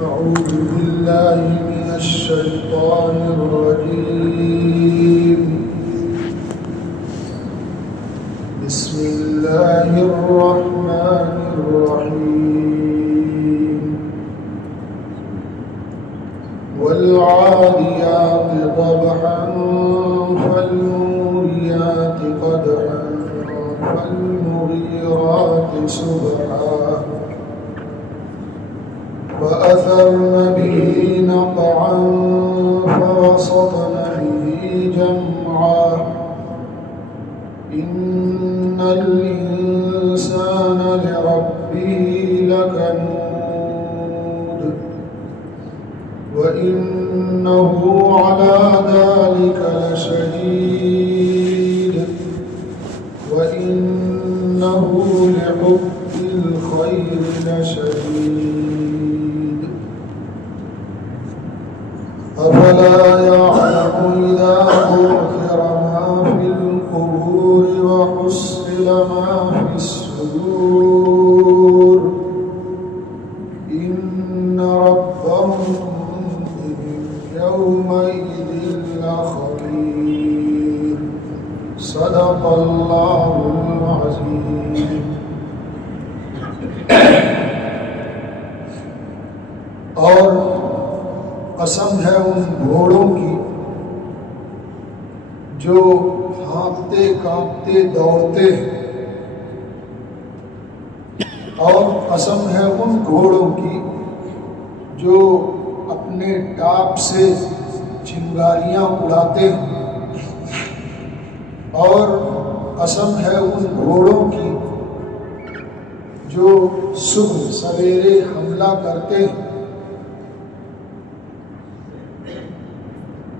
أعوذ بالله من الشيطان الرجيم. بسم الله الرحمن الرحيم. والعاديات ضبحا فالموريات قدحا فالمغيرات سبحا فأثرن به نقعا فوسطن به جمعا إن الإنسان لربه لكنود وإنه على ذلك لشهيد وإنه لحب الخير لشديد أفلا يعلم إذا بعثر ما في القبور وحصل ما في الصدور إن ربهم بهم يومئذ لخبير. صدق الله العظيم. اور قسم ہے ان گھوڑوں کی جو ہانپتے کانپتے دوڑتے ہیں، اور قسم ہے ان گھوڑوں کی جو اپنے ٹاپ سے چنگاریاں اڑاتے ہیں، اور قسم ہے ان گھوڑوں کی جو صبح سویرے حملہ کرتے ہیں،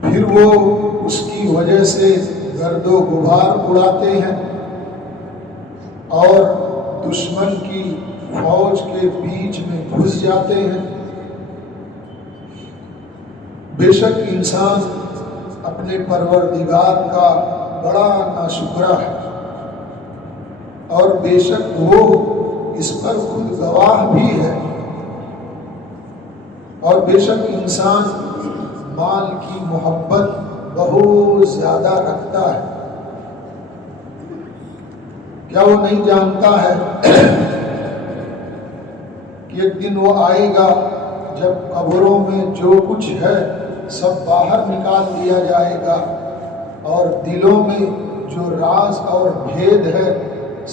پھر وہ اس کی وجہ سے گرد و غبار اڑاتے ہیں اور دشمن کی فوج کے بیچ میں گھس جاتے ہیں۔ بے شک انسان اپنے پروردگار کا بڑا ناشکرا ہے، اور بے شک وہ اس پر خود گواہ بھی ہے، اور بے شک انسان مال کی محبت بہت زیادہ رکھتا ہے۔ کیا وہ نہیں جانتا ہے کہ ایک دن وہ آئے گا جب قبروں میں جو کچھ ہے سب باہر نکال دیا جائے گا، اور دلوں میں جو راز اور بھید ہے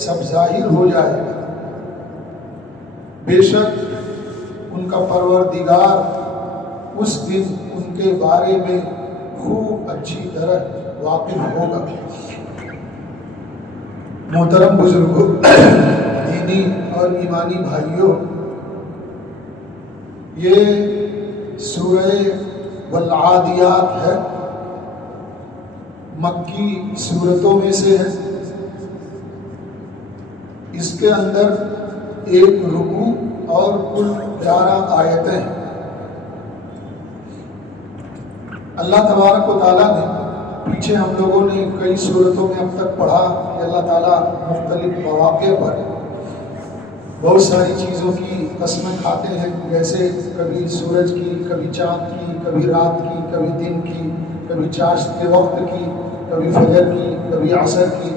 سب ظاہر ہو جائے گا۔ بے شک ان کا پروردگار اس دن ان کے بارے میں خوب اچھی طرح واقف ہوگا۔ محترم بزرگوں، دینی اور ایمانی بھائیوں، یہ سورہ والعادیات ہے، مکی سورتوں میں سے ہے۔ اس کے اندر ایک رکوع اور کل 11 آیتیں ہیں۔ اللہ تبارک و تعالیٰ نے پیچھے ہم لوگوں نے کئی صورتوں میں اب تک پڑھا کہ اللہ تعالیٰ مختلف مواقع پر بہت ساری چیزوں کی قسمیں کھاتے ہیں، جیسے کبھی سورج کی، کبھی چاند کی، کبھی رات کی، کبھی دن کی، کبھی چاشت کے وقت کی، کبھی فجر کی، کبھی عصر کی،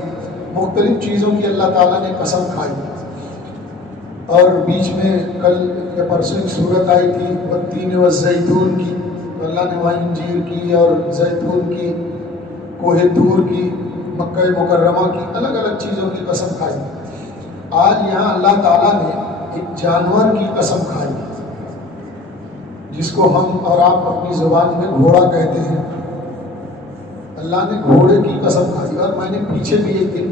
مختلف چیزوں کی اللہ تعالیٰ نے قسم کھائی۔ اور بیچ میں کل یا پرسوں ایک صورت آئی تھی والتین والزیتون کی، تو اللہ نے وہاں انجیر کی اور زیتون کی، کوہ طور کی، مکہ مکرمہ کی، الگ الگ چیزوں کی قسم کھائی۔ آج یہاں اللہ تعالیٰ نے ایک جانور کی قسم کھائی، جس کو ہم اور آپ اپنی زبان میں گھوڑا کہتے ہیں۔ اللہ نے گھوڑے کی قسم کھائی، اور میں نے پیچھے بھی ایک دن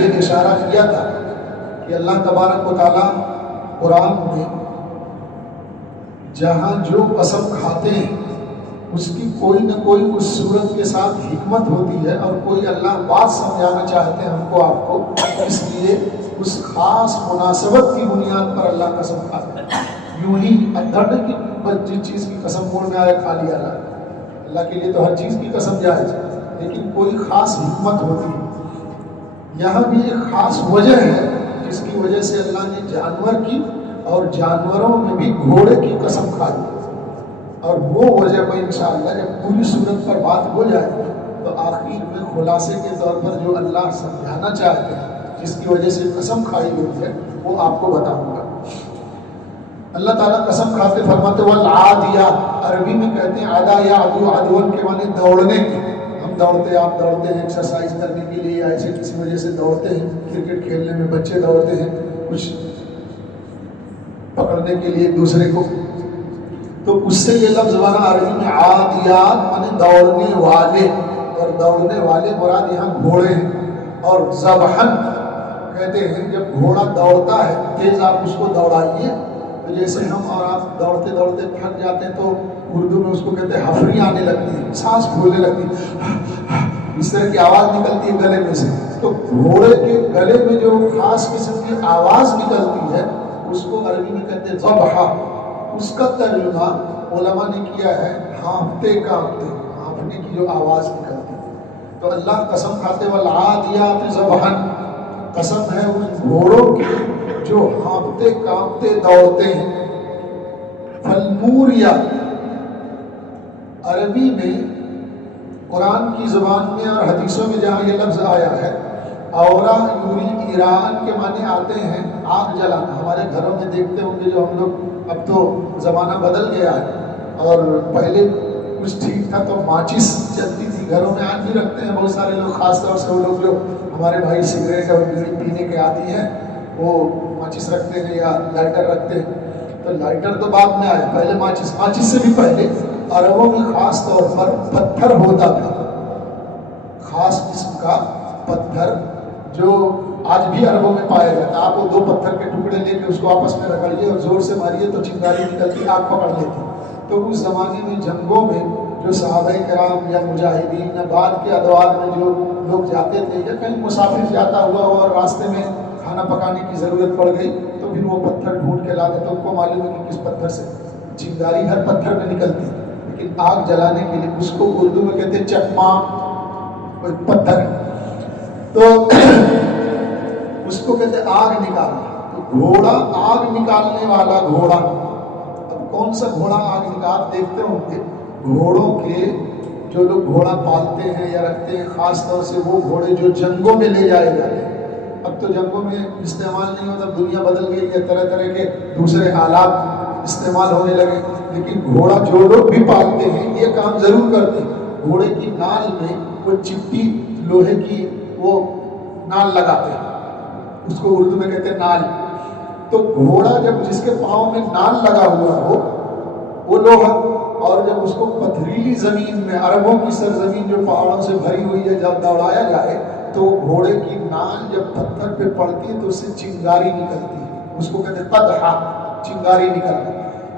یہ اشارہ کیا تھا کہ اللہ تبارک و تعالیٰ قرآن میں جہاں جو قسم کھاتے ہیں اس کی کوئی نہ کوئی اس صورت کے ساتھ حکمت ہوتی ہے، اور کوئی اللہ بات سمجھانا چاہتے ہیں ہم کو آپ کو، اس لیے اس خاص مناسبت کی بنیاد پر اللہ قسم کھاتے ہیں۔ یوں ہی دھڑ کی جس چیز کی قسم منہ میں آئے کھا لیا اللہ کے لیے تو ہر چیز کی قسم جائز ہے، لیکن کوئی خاص حکمت ہوتی ہے۔ یہاں بھی ایک خاص وجہ ہے جس کی وجہ سے اللہ نے جانور کی اور جانوروں میں بھی گھوڑے کی قسم کھائی. اور وہ وجہ میں انشاءاللہ جب پوری صورت پر بات ہو جائے تو آخر میں خلاصے کے طور پر جو اللہ سمجھانا چاہتے ہیں جس کی وجہ سے قسم کھائی ہوئی ہے وہ آپ کو بتاؤں گا. اللہ تعالیٰ قسم کھاتے فرماتے والعادیات، عربی میں کہتے ہیں عدا یا عدو، عدون کے معنی دوڑنے کے. ہم دوڑتے، آپ دوڑتے ہیں ایکسرسائز کرنے کے لیے یا ایسے کسی وجہ سے دوڑتے ہیں. کرکٹ کھیلنے میں بچے دوڑتے ہیں کچھ پکڑنے کے لیے ایک دوسرے کو. تو اس سے یہ لفظ بنا عربی میں عادیات معنی دوڑنے والے، اور دوڑنے والے مراد یہاں گھوڑے ہیں. اور ذبحن کہتے ہیں جب گھوڑا دوڑتا ہے تیز آپ اس کو دوڑائیے تو جیسے ہم اور آپ دوڑتے دوڑتے تھک جاتے ہیں تو اردو میں اس کو کہتے ہیں ہفری آنے لگتی ہے، سانس پھولنے لگتی ہے، اس طرح کی آواز نکلتی ہے گلے میں سے. تو گھوڑے کے گلے میں جو خاص قسم کی آواز نکلتی ہے اس کو عربی میں کہتے ہیں ذبحہ. اس کا ترجمہ علماء نے کیا ہے ہانپتے کانپتے، ہانپنے کی جو آواز نکلتی ہے. تو اللہ قسم کھاتے والعادیات ذبحن، قسم ہے ان گھوڑوں کی جو ہانپتے کانپتے دوڑتے ہیں. فالموریات، عربی میں قرآن کی زبان میں اور حدیثوں میں جہاں یہ لفظ آیا ہے اورا یوری ایران کے معنی آتے ہیں آگ جلانا. ہمارے گھروں میں دیکھتے ہوں گے جو ہم لوگ، اب تو زمانہ بدل گیا ہے اور پہلے کچھ ٹھیک تھا تو ماچس چلتی تھی گھروں میں. آج بھی رکھتے ہیں بہت سارے لوگ، خاص طور سے وہ لوگ جو ہمارے بھائی سگریٹ اور بیڑی پینے کے عادی ہیں وہ ماچس رکھتے ہیں یا لائٹر رکھتے ہیں. تو لائٹر تو بعد میں آیا، پہلے ماچس. ماچس سے بھی پہلے عربوں میں خاص طور پر پتھر ہوتا تھا، خاص قسم کا پتھر جو آج بھی عربوں میں پایا جاتا ہے. آپ وہ دو پتھر کے ٹکڑے لے کے اس کو آپس میں رگڑیے اور زور سے ماریے تو چنگاری نکلتی، آگ پکڑ لیتی. تو اس زمانے میں جنگوں میں جو صحابہ کرام یا مجاہدین یا بعد کے ادوار میں جو لوگ جاتے تھے یا کہیں مسافر جاتا ہوا اور راستے میں کھانا پکانے کی ضرورت پڑ گئی تو پھر وہ پتھر ڈھونڈ کے لاتے. تو ان کو معلوم ہے کہ کس پتھر سے چنگاری ہر پتھر میں نکلتی ہے، لیکن آگ جلانے کے لیے اس کو اردو میں کہتے ہیں چکما، کوئی پتھر. تو اس کو کہتے ہیں آگ نکالنا. تو گھوڑا آگ نکالنے والا گھوڑا. اب کون سا گھوڑا آگ نکال دیکھتے ہوں گے گھوڑوں کے جو لوگ گھوڑا پالتے ہیں یا رکھتے ہیں خاص طور سے وہ گھوڑے جو جنگوں میں لے جائے جاتے ہیں. اب تو جنگوں میں استعمال نہیں ہوتا، دنیا بدل گئی ہے، طرح طرح کے دوسرے آلات استعمال ہونے لگے. لیکن گھوڑا جو لوگ بھی پالتے ہیں یہ کام ضرور کرتے ہیں. گھوڑے کی نال میں وہ چپٹی لوہے کی وہ نال لگاتے ہیں، اس کو اردو میں کہتے ہیں نال. تو گھوڑا جب جس کے پاؤں میں نال لگا ہوا ہو وہ لوہا، اور جب اس کو پتھریلی زمین میں، عربوں کی سرزمین جو پہاڑوں سے بھری ہوئی ہے، جب دوڑایا جائے تو گھوڑے کی نال جب پتھر پہ پڑتی ہے تو اس سے چنگاری نکلتی ہے. اس کو کہتے ہیں قدحا، چنگاری نکلنا.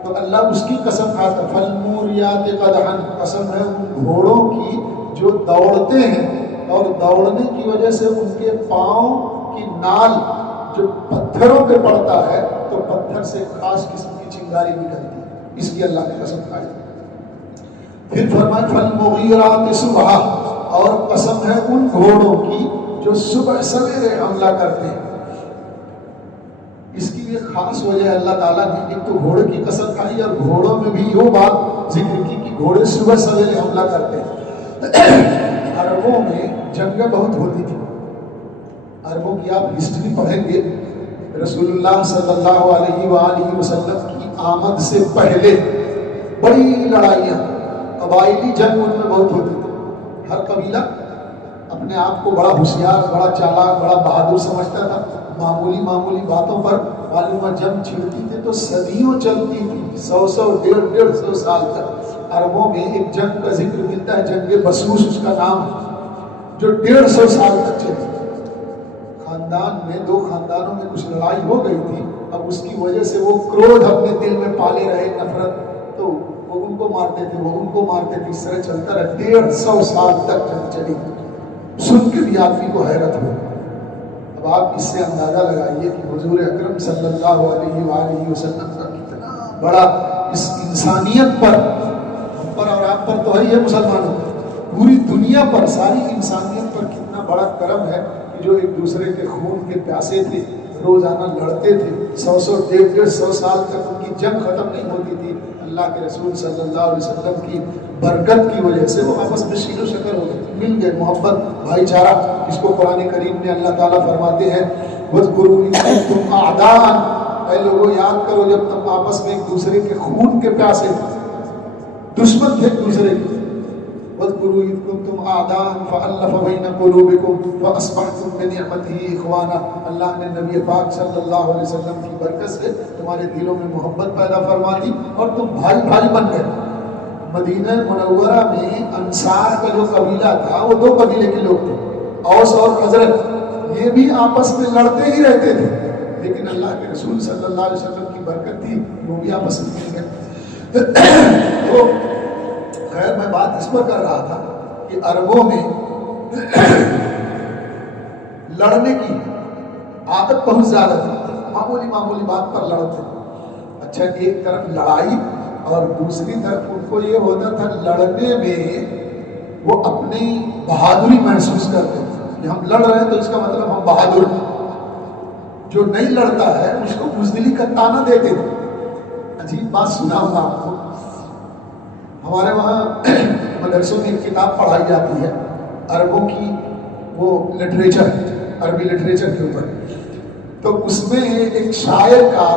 تو اللہ اس کی قسم کھاتا ہے فالموریات قدحن، قسم ہے ان گھوڑوں کی جو دوڑتے ہیں اور دوڑنے کی وجہ سے ان کے پاؤں کی نال جو پتھروں پہ پڑتا ہے تو پتھر سے خاص قسم کی چنگاری نکلتی ہے. اس کی اللہ نے قسم کھائی. پھر فرمائے فالمغیرات صبح، اور قسم ہے ان گھوڑوں کی جو صبح سویرے حملہ کرتے ہیں. اس کی بھی خاص وجہ اللہ تعالیٰ نے ایک تو گھوڑے کی قسم کھائی اور گھوڑوں میں بھی یہ بات ذکر کی کہ گھوڑے صبح سویرے حملہ کرتے ہیں. عربوں میں جنگیں بہت ہوتی تھی. عربوں کی آپ ہسٹری پڑھیں گے، رسول اللہ صلی اللہ علیہ وآلہ وسلم کی آمد سے پہلے بڑی لڑائیاں، قبائلی جنگ ان میں بہت ہوتی تھی. ہر قبیلہ اپنے آپ کو بڑا ہوشیار، بڑا چالاک، بڑا بہادر سمجھتا تھا. معمولی باتوں پر معلومہ جنگ چھڑتی تھی تو صدیوں چلتی تھی، 100 سال تک. عربوں میں ایک جنگ کا ذکر ملتا ہے، جنگ بسوس اس کا نام ہے، جو 150 سال تک چلی. خاندان میں، دو خاندانوں میں کچھ لڑائی ہو گئی تھی، اب اس کی وجہ سے وہ کرودھ اپنے دل میں پالے رہے، نفرت، تو وہ ان کو مارتے تھے، وہ ان کو مارتے تھے. اس طرح چلتا رہا، 150 سال تک جنگ چلی. سن کے بھی آدمی کو حیرت ہو. اب آپ اس سے اندازہ لگائیے کہ حضور اکرم صلی اللہ علیہ وآلہ وسلم کا کتنا بڑا اس انسانیت پر، ہم پر اور آپ پر تو ہے یہ مسلمانوں پر، پوری دنیا پر، ساری انسانیت پر کتنا بڑا کرم ہے کہ جو ایک دوسرے کے خون کے پیاسے تھے روزانہ لڑتے تھے، 100 سال تک ان کی جنگ ختم نہیں ہوتی تھی۔ اللہ کے رسول صلی اللہ علیہ وسلم کی برکت کی وجہ سے وہ آپس میں شیر و شکر ہو گئے، مل گئے، محبت، بھائی چارہ، جس کو قرآن کریم میں اللہ تعالیٰ فرماتے ہیں وَاذْكُرُوا إِذْ كُنتُمْ أَعْدَاءً، اے لوگوں یاد کرو جب تم آپس میں ایک دوسرے کے خون کے پیاسے دشمن تھے ایک دوسرے کے۔ وَاذْكُرُوا إِذْ كُنتُمْ أَعْدَاءً فَأَلَّفَ بَيْنَ قُلُوبِكُمْ فَأَصْبَحْتُمْ بِنِعْمَتِهِ إِخْوَانًا، اللہ نے نبی پاک صلی اللہ علیہ وسلم کی برکت سے تمہارے دلوں میں محبت پیدا فرما دی اور تم بھائی بھائی بن گئے۔ مدینہ منورہ میں انصار کا جو قبیلہ تھا وہ 2 قبیلے کے لوگ تھے، اوس اور خزرج، یہ بھی آپس میں لڑتے ہی رہتے تھے، لیکن اللہ کے رسول صلی اللہ علیہ وسلم کی برکت تھی وہ بھی آپس میں مل گئے۔ تو خیر میں بات اس پر کر رہا تھا کہ عربوں میں لڑنے کی عادت بہت زیادہ تھی، معمولی بات پر لڑتے تھے۔ اچھا ایک طرف لڑائی اور دوسری طرف ان کو یہ ہوتا تھا لڑنے میں وہ اپنی بہادری محسوس کرتے تھے کہ ہم لڑ رہے ہیں تو اس کا مطلب ہم بہادر ہیں۔ جو نہیں لڑتا ہے اس کو بزدلی کا طعنہ دیتے تھے۔ عجیب بات سناؤں گا آپ کو، ہمارے وہاں مدرسوں میں ایک کتاب پڑھائی جاتی ہے عربوں کی، وہ لٹریچر، عربی لٹریچر کے اوپر، تو اس میں ایک شاعر کا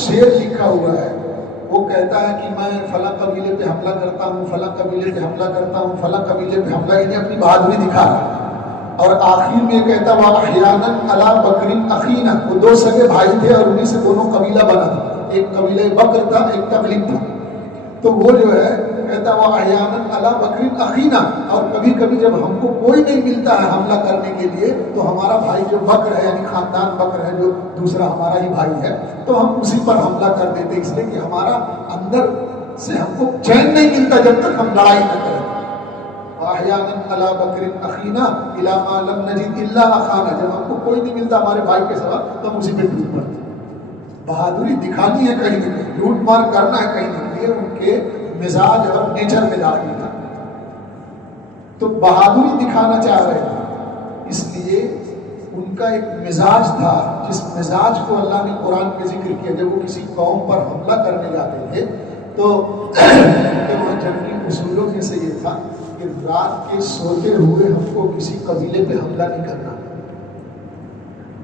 شعر لکھا ہوا ہے، وہ کہتا ہے کہ میں فلاں قبیلے پہ حملہ کرتا ہوں، فلاں قبیلے پہ حملہ کرتا ہوں، فلاں قبیلے پہ حملہ، انہیں اپنی بہادری دکھا رہا ہے۔ اور آخر میں کہتا ہے وَأَحْيَانًا عَلَىٰ بَكْرٍ أَخِينَا، وہ 2 سگے بھائی تھے اور انہیں سے دونوں قبیلہ بنا تھا، ایک قبیلہ بکر تھا ایک تغلب تھا، تو وہ جو ہے کہتا ہے وَأَحْيَانًا عَلَىٰ بَكْرٍ أَخِينَا، اور کبھی کبھی جب ہم کو کوئی نہیں ملتا ہے حملہ کرنے کے لیے تو ہمارا بھائی جو بکر ہے یعنی خاندان بکر ہے جو دوسرا ہمارا ہی بھائی ہے تو ہم اسی پر حملہ کر دیتے، اس لیے کہ ہمارا اندر سے ہم کو چین نہیں ملتا جب تک ہم لڑائی نہ کریں۔ وَأَحْيَانًا عَلَىٰ بَكْرٍ أَخِينَا إِلَىٰ مَا لَمْ نَجِدْ إِلَّا أَخَانَا، جب ہم کو کوئی نہیں ملتا ہمارے بھائی کے سوا تو ہم اسی پہ ٹوٹ پڑتے۔ بہادری دکھانی ہے کہیں نہ کہیں، لوٹ مار کرنا ہے کہیں نہ کہیں، ان کے مزاج اور نیچر میں داخل تھا، تو بہادری دکھانا چاہ رہے تھے، اس لیے ان کا ایک مزاج تھا جس مزاج کو اللہ نے قرآن میں ذکر کیا۔ جب وہ کسی قوم پر حملہ کرنے جاتے تھے تو وہاں جنگی اصولوں میں سے یہ تھا کہ رات کے سوتے ہوئے ہم کو کسی قبیلے پہ حملہ نہیں کرنا،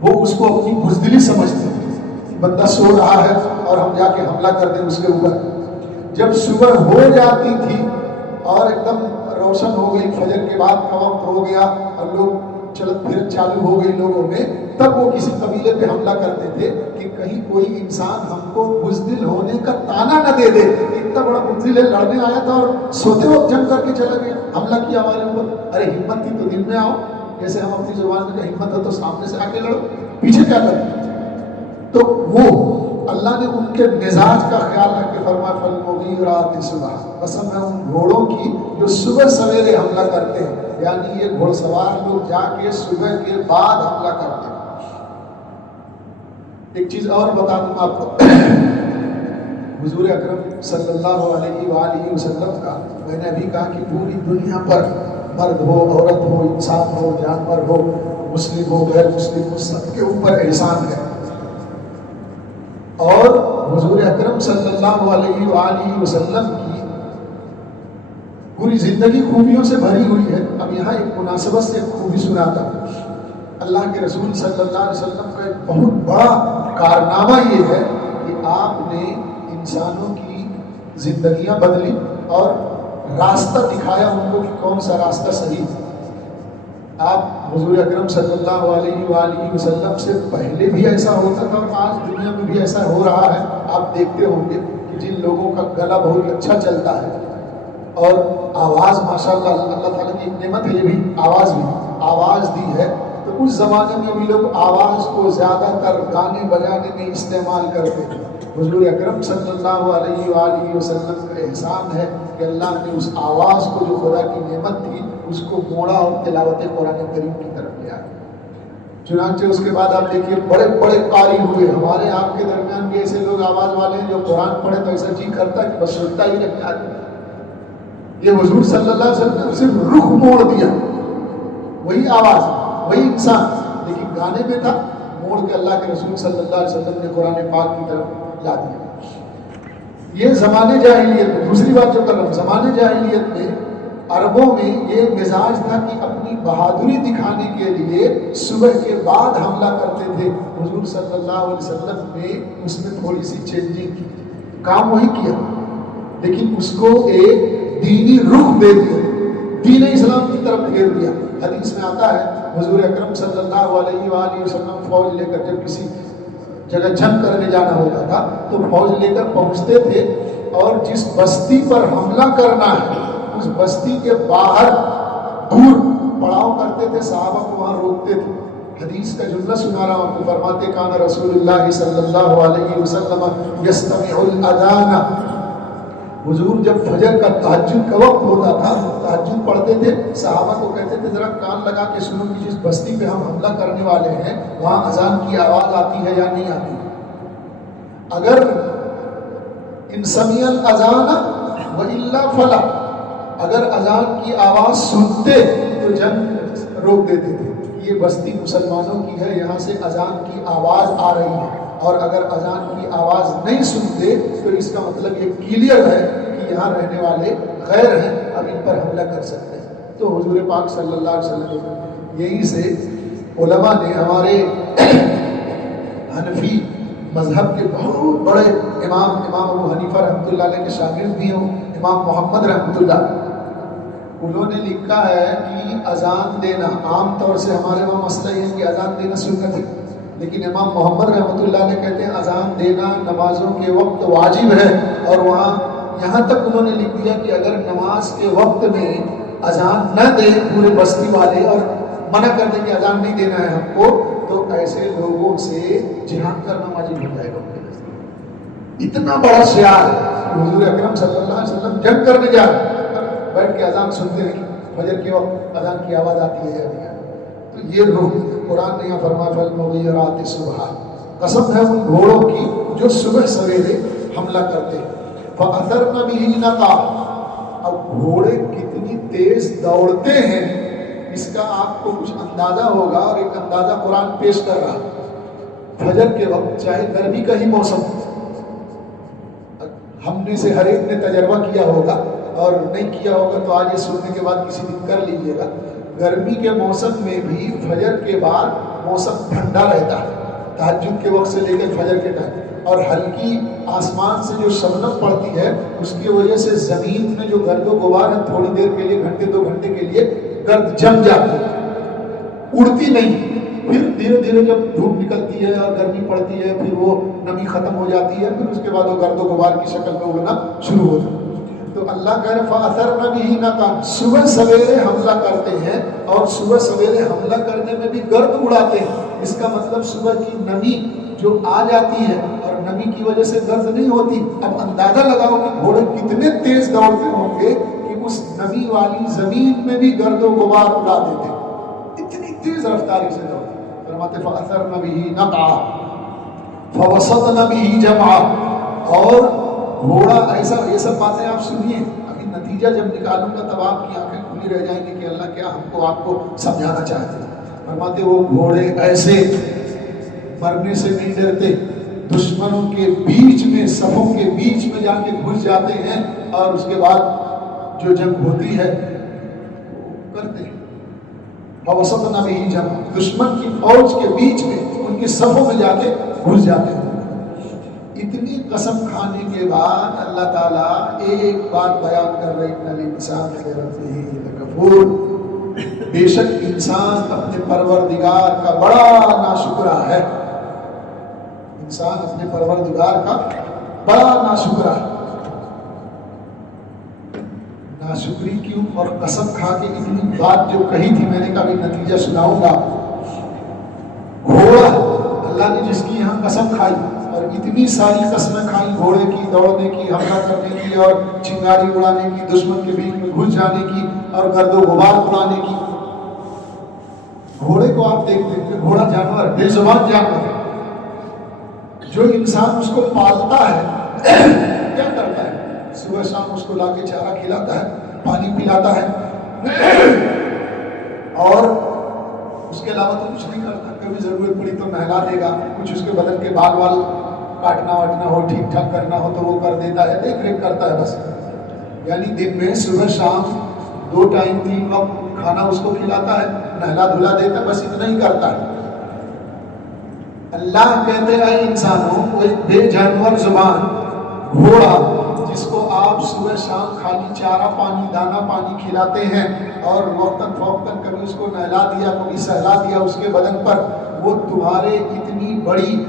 وہ اس کو اپنی بزدلی سمجھتے تھے، بندہ سو رہا ہے اور ہم جا کے حملہ کر دیں اس کے اوپر۔ جب صبح ہو جاتی تھی اور ایک دم روشن ہو گئی، فجر کے بعد کا وقت ہو گیا اور لوگ چلت پھرت چالو ہو گئی لوگوں میں، تب وہ کسی قبیلے پہ حملہ کرتے تھے کہ کہیں کوئی انسان ہم کو بزدل ہونے کا طعنہ نہ دے دے، اتنا بڑا بزدل ہے، لڑنے آیا تھا اور سوتے وقت جنگ کر کے چلا گیا، حملہ کیا ہمارے اوپر، ارے ہمت تھی تو دل میں آؤ، جیسے ہم اپنی زبان میں ہمت ہے تو سامنے سے آ کے لڑو، پیچھے کیا کریں۔ تو وہ اللہ نے ان کے مزاج کا خیال رکھ کے فرمایا فَالْمُغِيرَاتِ صُبْحًا، قسم ہے ان گھوڑوں کی جو صبح سویرے حملہ کرتے ہیں، یعنی یہ گھوڑ سوار لوگ جا کے صبح کے بعد حملہ کرتے ہیں۔ ایک چیز اور بتا دوں آپ کو، حضور اکرم صلی اللہ علیہ وآلہ وسلم کا، میں نے ابھی کہا کہ پوری دنیا پر مرد ہو عورت ہو انسان ہو جانور ہو مسلم ہو غیر مسلم ہو سب کے اوپر احسان ہے، اور حضور اکرم صلی اللہ علیہ وآلہ وسلم کی پوری زندگی خوبیوں سے بھری ہوئی ہے۔ اب یہاں ایک مناسبت سے ایک خوبی سناتا ہوں۔ اللہ کے رسول صلی اللہ علیہ وسلم کا ایک بہت بڑا کارنامہ یہ ہے کہ آپ نے انسانوں کی زندگیاں بدلی اور راستہ دکھایا ان کو کہ کون سا راستہ صحیح ہے۔ آپ حضور اکرم صلی اللہ علیہ وآلہ وسلم سے پہلے بھی ایسا ہوتا تھا اور آج دنیا میں بھی ایسا ہو رہا ہے۔ آپ دیکھتے ہوں گے کہ جن لوگوں کا گلا بہت اچھا چلتا ہے اور آواز ماشاءاللہ اللہ تعالیٰ کی ایک نعمت ہے، یہ بھی آواز دی ہے، تو اس زمانے میں بھی لوگ آواز کو زیادہ تر گانے بجانے میں استعمال کرتے ہیں۔ حضور اکرم صلی اللہ علیہ وآلہ وسلم کا احسان ہے کہ اللہ نے اس آواز کو جو خدا کی نعمت تھی اس کو موڑا اور تلاوت قرآن کریم کی طرف لے آیا۔ چنانچہ اس کے بعد آپ دیکھیے بڑے بڑے قاری ہوئے، ہمارے آپ کے درمیان بھی ایسے لوگ آواز والے ہیں جو قرآن پڑھے تو ایسا جی کرتا ہے کہ بس سنتا ہی رہتا ہے۔ یہ حضور صلی اللہ علیہ وسلم نے صرف رخ موڑ دیا، وہی آواز وہی انسان، لیکن گانے میں تھا موڑ کے اللہ کے رسول صلی اللہ علیہ وسلم نے قرآن پاک کی طرف لا دیا۔ یہ زمانے جاہلیت میں، دوسری بات جو کر رہا ہوں، زمانے جاہلیت میں عربوں میں یہ مزاج تھا کہ اپنی بہادری دکھانے کے لیے صبح کے بعد حملہ کرتے تھے۔ حضور صلی اللہ علیہ وسلم نے اس میں تھوڑی سی چینجنگ کی، کام وہی کیا لیکن اس کو ایک دینی رخ دے دیا، دین اسلام کی طرف پھیر دیا۔ حدیث میں آتا ہے حضور اکرم صلی اللہ علیہ وآلہ وسلم فوج لے کر جب کسی جگہ جنگ کرنے جانا ہوتا تھا تو فوج لے کر پہنچتے تھے اور جس بستی پر حملہ کرنا ہے اس بستی کے باہر دور پڑاؤ کرتے تھے، صحابہ کو وہاں روکتے تھے۔ حدیث کا جملہ سنا رہا ہوں آپ کو، فرماتے کان رسول اللہ صلی اللہ علیہ وسلم یستمع الاذان، حضور جب فجر کا تہجد کا وقت ہوتا تھا تہجد پڑھتے تھے، صحابہ کو کہتے تھے ذرا کان لگا کے سنو کہ جس بستی پہ ہم حملہ کرنے والے ہیں وہاں اذان کی آواز آتی ہے یا نہیں آتی۔ اگر ان سمع الاذان والا فلا، اگر اذان کی آواز سنتے تو جنگ روک دیتے تھے۔ یہ بستی مسلمانوں کی ہے، یہاں سے اذان کی آواز آ رہی ہے، اور اگر اذان کی آواز نہیں سنتے تو اس کا مطلب یہ کلیئر ہے کہ یہاں رہنے والے غیر ہیں، اب ان پر حملہ کر سکتے ہیں۔ تو حضور پاک صلی اللہ علیہ وسلم، یہی سے علماء نے، ہمارے حنفی مذہب کے بہت بڑے امام ابو حنیفہ رحمۃ اللہ علیہ کے شاگرد بھی ہوں، امام محمد رحمۃ اللہ، انہوں نے لکھا ہے کہ اذان دینا، عام طور سے ہمارے وہاں مسئلہ یہ ہے کہ اذان دینا سنت ہے، لیکن امام محمد رحمۃ اللہ علیہ کہتے ہیں اذان دینا نمازوں کے وقت واجب ہے، اور وہاں یہاں تک انہوں نے لکھ دیا کہ اگر نماز کے وقت میں اذان نہ دے پورے بستی والے اور منع کر دیں کہ اذان نہیں دینا ہے ہم کو، تو ایسے لوگوں سے جہاد کرنا واجب ہو جائے گا۔ اتنا بڑا شعار حضور اکرم صلی اللہ علیہ وسلم جنگ کرنے جا رہے ہیں، بیٹھ کے اذان سنتے ہیں، فجر کے وقت اذان کی آواز آتی ہے یا نہیں آتی۔ تو یہ روح قرآن نے یہاں فرمایا فالمغیرات صبح، قسم ہے ان گھوڑوں کی جو صبح سویرے حملہ کرتے ہیں۔ فأثرن به نقعا، اب گھوڑے کتنی تیز دوڑتے ہیں اس کا آپ کو کچھ اندازہ ہوگا، اور ایک اندازہ قرآن پیش کر رہا۔ فجر کے وقت چاہے گرمی کا ہی موسم، ہم نے سے ہر ایک نے تجربہ کیا ہوگا، اور نہیں کیا ہوگا تو آج یہ سننے کے بعد کسی دن کر لیجئے گا، گرمی کے موسم میں بھی فجر کے بعد موسم ٹھنڈا رہتا ہے، تہجد کے وقت سے لے کر فجر کے ٹائم، اور ہلکی آسمان سے جو شبنم پڑتی ہے اس کی وجہ سے زمین میں جو گرد و غبار ہے تھوڑی دیر کے لیے، گھنٹے دو گھنٹے کے لیے گرد جم جاتی ہے، اڑتی نہیں، پھر دھیرے دھیرے جب دھوپ نکلتی ہے اور گرمی پڑتی ہے پھر وہ نمی ختم ہو جاتی ہے، پھر اس کے بعد وہ گرد و غبار کی شکل میں اڑنا شروع ہو جاتا ہے۔ تو اللہ کہہ رہے فَأَثَرْنَ بِهِ نَقْعًا، صبح سویرے حملہ کرتے ہیں، اور صبح سویرے حملہ کرنے میں بھی گرد اڑاتے ہیں۔ اس کا مطلب صبح کی نمی جو آ جاتی ہے اور نمی کی وجہ سے گرد نہیں ہوتی۔ اب اندازہ لگاؤ کہ گھوڑے کتنے تیز دوڑتے ہوں گے کہ اس نمی والی زمین میں بھی گرد و غبار اڑا دیتے، اتنی تیز رفتاری سے دوڑتے۔ فرماتے فَأَثَرْنَ بِهِ نَقْعًا فَوَسَطْنَ بِهِ جَمْعًا، اور گھوڑا ایسا، یہ سب باتیں آپ سنیے، ابھی نتیجہ جب نکالوں گا تب آپ کی آنکھیں کھلی رہ جائیں گی کہ اللہ کیا ہم کو آپ کو سمجھانا چاہتے ہیں۔ فرماتے وہ گھوڑے ایسے مرنے سے نہیں ڈرتے، دشمنوں کے بیچ میں، صفوں کے بیچ میں جا کے گھس جاتے ہیں، اور اس کے بعد جو جنگ ہوتی ہے کرتے ہیں۔ وَوَسَطْنَ بِهِ جَمْعًا، دشمن کی فوج کے بیچ میں، ان کی صفوں میں جا کے گھس جاتے ہیں۔ اتنی قسم کھانے کے بعد اللہ تعالیٰ ایک بات بیان کر رہے ہیں، الانسان لربہ لکفور، بے شک انسان اپنے پروردگار کا بڑا ناشکرا ہے، انسان اپنے پروردگار کا بڑا ناشکرا ہے۔ ناشکری کیوں اور قسم کھا کے اتنی بات جو کہی تھی، میں نے کبھی نتیجہ سناؤں گا۔ گھوڑا اللہ نے جس کی یہاں قسم کھائی، اور اتنی ساری قسمیں کھائیں گھوڑے کی، دوڑنے کی، حملہ کرنے کی، اور چنگاری اڑانے کی، دشمن کے بیچ میں گھس جانے کی، اور گرد و غبار اڑانے کی۔ گھوڑے کو آپ دیکھتے ہیں، گھوڑا جانور، بے زبان جانور، جو انسان اس کو پالتا ہے کیا کرتا ہے؟ صبح شام اس کو لا کے چارہ کھلاتا ہے، پانی پلاتا ہے، اور اس کے علاوہ تو کچھ نہیں کرتا. کبھی ضرورت پڑی تو نہلا دے گا, کچھ اس کے بدن کے بال کاٹنا واٹنا ہو, ٹھیک ٹھاک کرنا ہو تو وہ کر دیتا ہے, دیکھ ریکھ کرتا ہے بس. یعنی دن میں صبح شام 2 ٹائم 3 وقت کھانا اس کو کھلاتا ہے, نہلا دھلا دیتا ہے, بس اتنا ہی کرتا ہے. اللہ کہتے ہیں انسانوں کو ایک بے جانور زبان گھوڑا جس کو آپ صبح شام خالی چارہ پانی دانا پانی کھلاتے ہیں اور وقتاً فوقتاً کبھی اس کو نہلا دیا کبھی سہلا دیا اس کے بدن پر, وہ تمہارے اتنی بڑی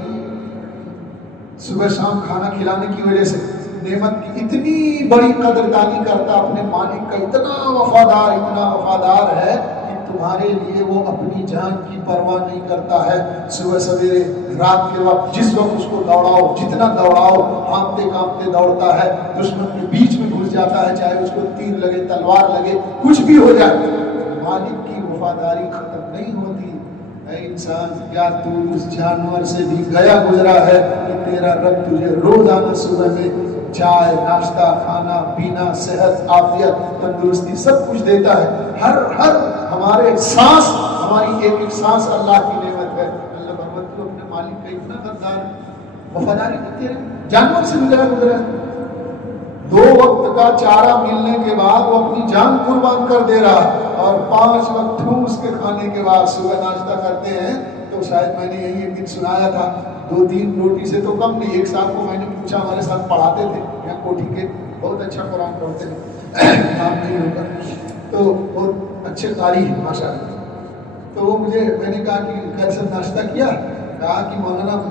صبح شام کھانا کھلانے کی وجہ سے نعمت کی اتنی بڑی قدردانی کرتا, اپنے مالک کا اتنا وفادار ہے کہ تمہارے لیے وہ اپنی جان کی پرواہ نہیں کرتا ہے. صبح سویرے رات کے وقت جس وقت اس کو دوڑاؤ, جتنا دوڑاؤ, ہانپتے کانپتے دوڑتا ہے, دشمن کے بیچ میں گھس جاتا ہے, چاہے اس کو تیر لگے تلوار لگے کچھ بھی ہو جائے, مالک کی وفاداری ختم نہیں ہوتی. اے انسان, کیا تو اس جانور سے بھی گیا گزرا ہے کہ تیرا رب تجھے روزانہ صبح میں چائے ناشتہ کھانا پینا صحت عافیت تندرستی سب کچھ دیتا ہے. ہر ہمارے سانس, ہماری ایک سانس اللہ کی نعمت ہے. اللہ برمت کو اپنے مالک کا اتنا قدردان ہے, وفاداری کرتے ہیں. جانور سے بھی گیا گزرا ہے, 2 وقت کا چارہ ملنے کے بعد وہ اپنی جان قربان کر دے رہا ہے, اور 5 وقت ٹھوس کے کھانے کے بعد صبح ناشتہ کرتے ہیں. تو شاید میں نے یہی ایک دن سنایا تھا, 2-3 روٹی سے تو کم نہیں. ایک صاحب کو میں نے پوچھا, ہمارے ساتھ پڑھاتے تھے یہاں کوٹھی کے, بہت اچھا قرآن پڑھتے ہیں, نام نہیں ہوگا, تو بہت اچھے قاری ہیں ماشاء اللہ. تو وہ میں نے کہا کہ گھر سے ناشتہ کیا, کہا کہ مولانا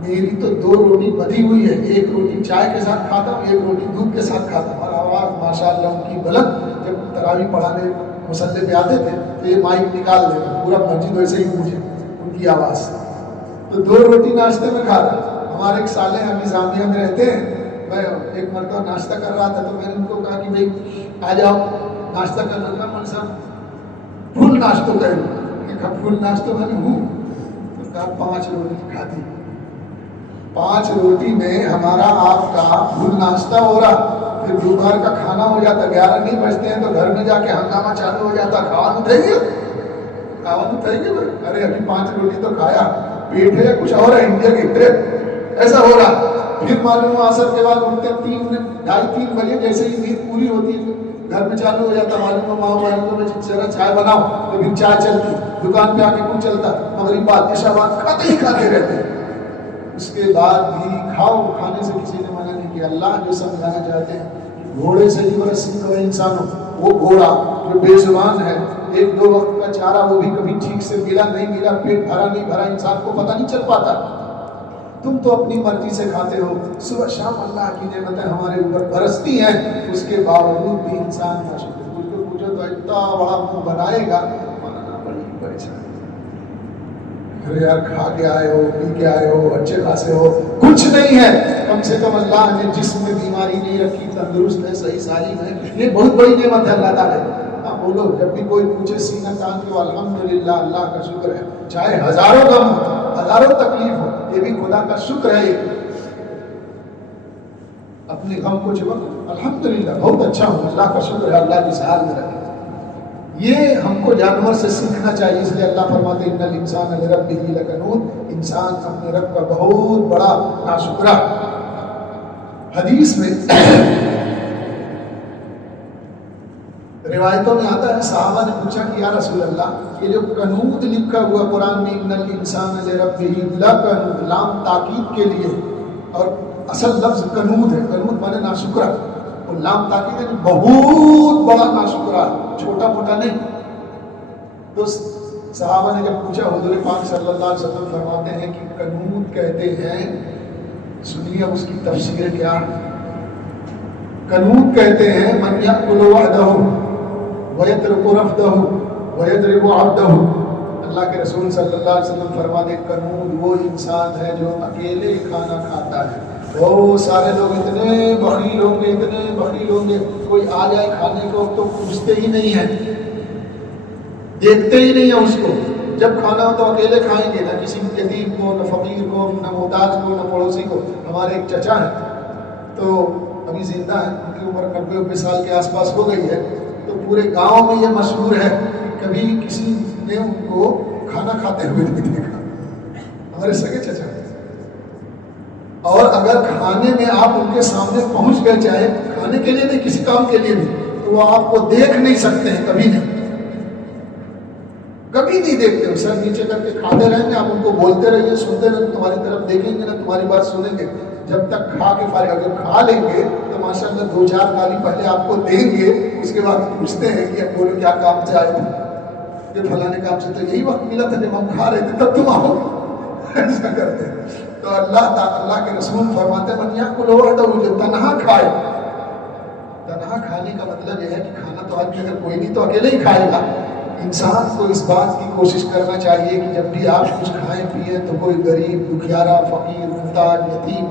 میری تو 2 روٹی بدھی ہوئی ہے, 1 روٹی چائے کے ساتھ کھاتا ہوں, 1 روٹی دودھ کے ساتھ کھاتا ہوں. اور آواز ماشاء اللہ ان کی بلند, جب تراویح پڑھانے مسلح پہ آتے تھے تو یہ مائک نکال دیتے, پورا مسجد ویسے ہی گونجے ان کی آواز. تو 2 روٹی ناشتے میں کھاتا. ہمارے ایک سالے ہم زامبیا میں رہتے ہیں, میں ایک مرتبہ ناشتہ کر رہا تھا تو میں نے ان کو کہا کہ بھائی آ جاؤ ناشتہ کر لو. میں صاحب فل ناشتہ کروں, فل ناشتہ میں نے ہوں, تو کہا 5 روٹی کھاتی. 5 روٹی میں ہمارا آپ کا فل ناشتہ ہو رہا, پھر دوپہر کا کھانا ہو جاتا, 11 نہیں بجتے ہیں تو گھر میں جا کے ہنگامہ چالو ہو جاتا, کھانا اٹھائیے کھانا اٹھائیے. ارے ابھی 5 روٹی تو کھایا, پیٹ ہے کچھ اور ہے, انڈیا کے ٹرپ ایسا ہو رہا. پھر معلوم عصر کے بعد اٹھتے 2:30-3 بجے, جیسے ہی نیند پوری ہوتی ہے گھر میں چالو ہو جاتا, معلوم ماں والوں میں ذرا چائے بناؤ, تو پھر چائے چلتی, دکان پہ آ کے کچھ چلتا, مغرب بعد عشاء بعد کھاتے ہی کھاتے رہتے. اس کے بعد بھی کھاؤ, کھانے سے کسی نے منع نہیں کیا. اللہ جو سمجھانا چاہتے ہیں گھوڑے سے ہی برس سیکھو انسانوں. وہ گھوڑا جو بے زبان ہے, 1-2 وقت کا چارہ وہ بھی کبھی ٹھیک سے ملا نہیں ملا, پیٹ بھرا نہیں بھرا, انسان کو پتہ نہیں چل پاتا. تم تو اپنی مرضی سے کھاتے ہو, صبح شام اللہ کی نعمتیں ہمارے اوپر برستی ہیں, اس کے باوجود بھی انسان ناشکر. کچھ کو پوچھو تو اتنا بڑا منہ بنائے گا, بنانا بڑی پریشانی. ارے یار کھا کے آئے ہو, پی کے آئے ہو, اچھے خاصے ہو, کچھ نہیں ہے. کم سے کم اللہ نے جسم میں بیماری نہیں رکھی, تندرست ہے, صحیح سالم ہے, یہ بہت بڑی نعمت ہے اللہ تعالیٰ. ہاں بولو, جب بھی کوئی پوچھے سینہ تان کے الحمدللہ, اللہ کا شکر ہے. چاہے ہزاروں غم ہو, ہزاروں تکلیف ہو, یہ بھی خدا کا شکر ہے. اپنے غم کو چھپا, الحمدللہ بہت اچھا ہوں, اللہ کا شکر ہے, اللہ کی حال میں رہے. یہ ہم کو جانور سے سیکھنا چاہیے. اس لیے اللہ فرماتے ہیں ان الانسان لربہ لکنود, انسان اپنے رب کا بہت بڑا ناشکرا. حدیث میں روایتوں میں آتا ہے, صحابہ نے پوچھا کہ یا رسول اللہ یہ جو قنوت لکھا ہوا قرآن میں ان الانسان لربہ لکنود, لام تاکید کے لیے, اور اصل لفظ قنوت ہے, قنوت مانے ناشکرا, اور لام تاکید ہے بہت بڑا ناشکرا, چھوٹا موٹا نہیں. تو صحابہ نے جب پوچھا, حضور پاک صلی اللہ علیہ وسلم فرماتے ہیں کہ قنوت کہتے ہیں, سنیے اس کی تفسیر کیا. قنوت کہتے ہیں من یأکل وحدہ ویترک رفدہ ویضرب عبدہ. اللہ کے رسول صلی اللہ علیہ وسلم فرماتے ہیں قنوت وہ انسان ہے جو اکیلے کھانا کھاتا ہے. وہ سارے لوگ اتنے بخیل ہوں گے, اتنے بخیل ہوں گے, کوئی آ جائے کھانے کو تو پوچھتے ہی نہیں ہیں, دیکھتے ہی نہیں ہیں اس کو. جب کھانا ہو تو اکیلے کھائیں گے, نہ کسی یتیم کو, نہ فقیر کو, نہ محتاج کو, نہ پڑوسی کو. ہمارے ایک چچا ہیں تو ابھی زندہ ہیں, ان کی عمر 90 سال کے آس پاس ہو گئی ہے. تو پورے گاؤں میں یہ مشہور ہے کہ کبھی کسی نے ان کو کھانا کھاتے ہوئے نہیں دیکھا، ہمارے سگے چچا۔ اور اگر کھانے میں آپ ان کے سامنے پہنچ گئے، چاہے کھانے کے لیے نہیں کسی کام کے لیے بھی، تو وہ آپ کو دیکھ نہیں سکتے ہیں، کبھی نہیں، کبھی نہیں دیکھتے، سر نیچے کر کے کھاتے رہیں گے، آپ ان کو بولتے رہیے، سنتے رہیں، تمہاری طرف دیکھیں گے نہ تمہاری بات سنیں گے، جب تک کھا کے فارغ۔ اگر کھا لیں گے تو ماشاءاللہ 2-4 گالی پہلے آپ کو دیں گے، اس کے بعد پوچھتے ہیں کہ اب بولو کیا کام سے آئے تھے، کہ فلانے کام سے، تو یہی وقت ملا تھا جب ہم کھا رہے تھے، تب تم آؤ، ایسا کرتے ہیں۔ تو اللہ کے رسول فرماتے ہیں من یاکل وحدہ، جو تنہا کھائے، تنہا کھانے کا مطلب یہ ہے کہ کھانا تو آدمی اگر کوئی نہیں تو اکیلے ہی کھائے گا۔ انسان کو اس بات کی کوشش کرنا چاہیے کہ جب بھی آپ کچھ کھائیں پیئیں تو کوئی غریب، دکھیارا، فقیر، محتاج، یتیم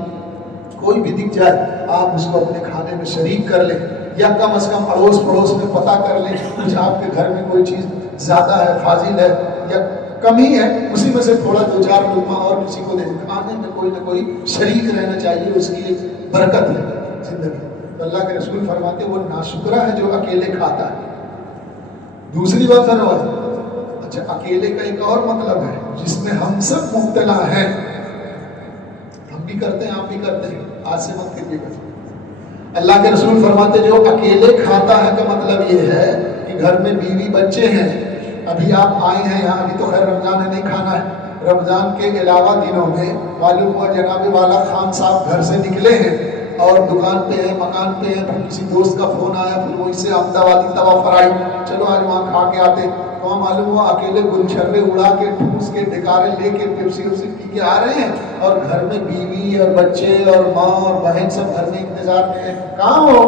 کوئی بھی دکھ جائے، آپ اس کو اپنے کھانے میں شریک کر لیں، یا کم از کم اڑوس پڑوس میں پتہ کر لیں کچھ آپ کے گھر میں کوئی چیز زیادہ ہے، فاضل ہے یا کمی ہے، اسی میں سے تھوڑا 2-4 لقمہ اور کسی کو دیں۔ کھانے میں کوئی نہ کوئی شریک رہنا چاہیے، اس کی ایک برکت ہے زندگی۔ تو اللہ کے رسول فرماتے ہیں وہ ناشکرا ہے جو اکیلے کھاتا ہے۔ دوسری بات ہے، اچھا اکیلے کا ایک اور مطلب ہے جس میں ہم سب مبتلا ہیں، ہم بھی کرتے ہیں، آپ بھی کرتے ہیں، آج سے مت کریے گا۔ اللہ کے رسول فرماتے جو اکیلے کھاتا ہے کا مطلب یہ ہے کہ گھر میں بیوی بچے ہیں، ابھی آپ آئے ہیں یہاں، ابھی تو خیر رمضان ہے، نہیں کھانا ہے، رمضان کے علاوہ دنوں میں معلوم ہوا جناب والا خان صاحب گھر سے نکلے ہیں اور دکان پہ ہیں، مکان پہ ہیں، پھر کسی دوست کا فون آیا، پھر وہیں سے احمدآبادی توا فرائی، چلو آج وہاں کھا کے آتے، وہاں معلوم ہوا اکیلے گلچھرے اڑا کے، ٹھوس کے، ڈکارے لے کے، پیپسی وپسی پی کے آ رہے ہیں، اور گھر میں بیوی اور بچے اور ماں اور بہن سب گھر میں انتظار میں ہیں، کہاں ہو؟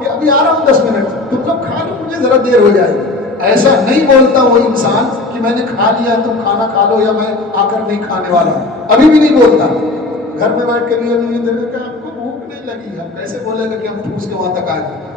کہ ابھی آ رہا ہوں 10 منٹ، تم لوگ کھا لو، مجھے ذرا دیر ہو جائے گی۔ ایسا نہیں بولتا وہ انسان کہ میں نے کھا لیا تم کھانا کھا لو، یا میں آ کر نہیں کھانے والا ہوں، ابھی بھی نہیں بولتا۔ گھر میں بیٹھ کے بھی ابھی کہ آپ کو بھوک نہیں لگی، ہم کیسے بولیں گے کہ ہم ٹھوس کے وہاں تک آئے؟